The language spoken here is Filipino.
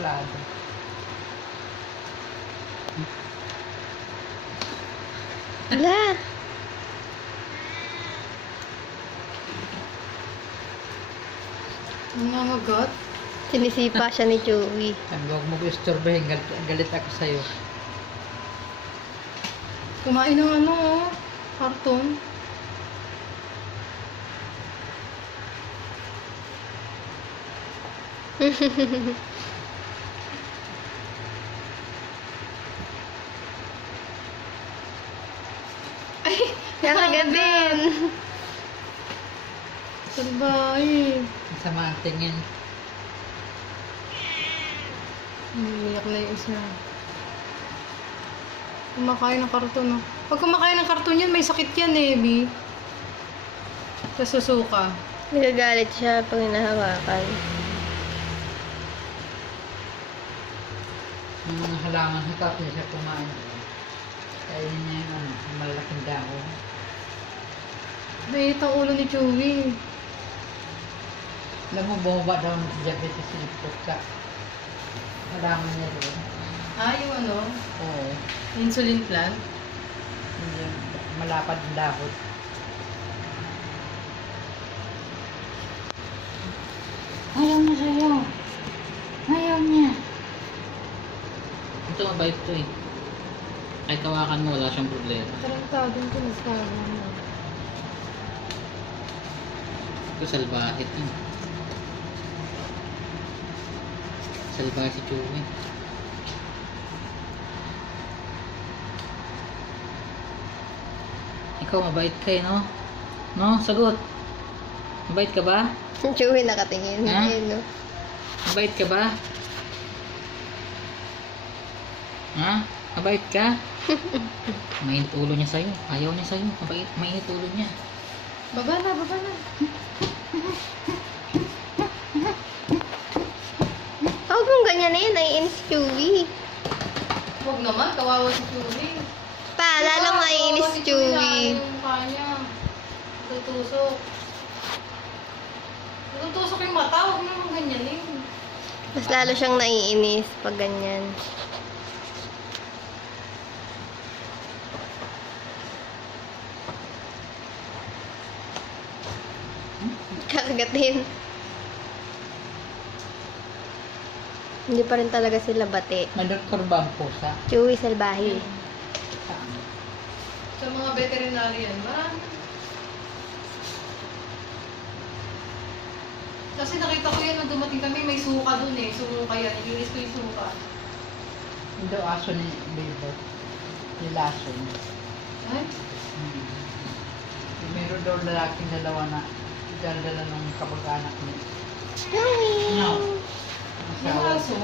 suplado. Wala. Nangangagat. Sinisipa siya ni Chewy. Sabi, huwag mo ko istorbahin, galit ako sa'yo. Kumain ng ano, oh. Karton. Ay! Nakagat din. Salbahe. Masama ang tingin. Umiyak na yung isa. Kumakain ng karton, oh. Pag kumakain ng karton yan, may sakit yan, eh, Bi. Sa susuka. Nagagalit siya pag hinahawakan. Yung mga halaman sa tapos siya kumain. Kainin niya yung malaking dahon. Mainit ang ulo ni Chewy. Alam mo, bumaba daw ng diabetes ni Ipot sa halaman niya doon. Ah, yung ano? Oo. Insulin plant? Hindi, malapad ang dahon. Ayaw niya sa'yo. Ayaw niya. Ito mabait to eh. Kahit kawakan mo, wala siyang problema. Tarantadong ko na sa ano. Ito salbahit yun. Salbahe si Chewy. Ikaw mabait ka eh, no? No? Sagot. Mabait ka ba? Chewy nakatingin. Ha? Ayun, no? Mabait ka ba? Ha? Mabait ka? Mainit ulo niya sa'yo. Ayaw niya sa'yo. Mainit ulo niya. Baba na, baba na. Huwag mong ganyan na yun. Naiinis si Chewy. Huwag naman, kawawa si Chewy. Pa, lalong naiinis si Chewy. Yung mukha niya. Tutusok. Tutusok yung mata, huwag mo naman ganyanin. Mas lalo siyang naiinis pag ganyan. Kakagat din. Hindi pa rin talaga sila bati. May doktor ba ang pusa? Chewy salbahe. Saan? Sa mga veterinarian, marami. Kasi nakita ko yan nung dumating kami, may suka dun eh. Sumuka yan. Ilinis ko yung suka. Hindi aso ni Bibo. Nilason. Ay? Meron daw lalaking dalawa na dala ng kamag-anak niya. Chewy! No. Yung Asawa. aso?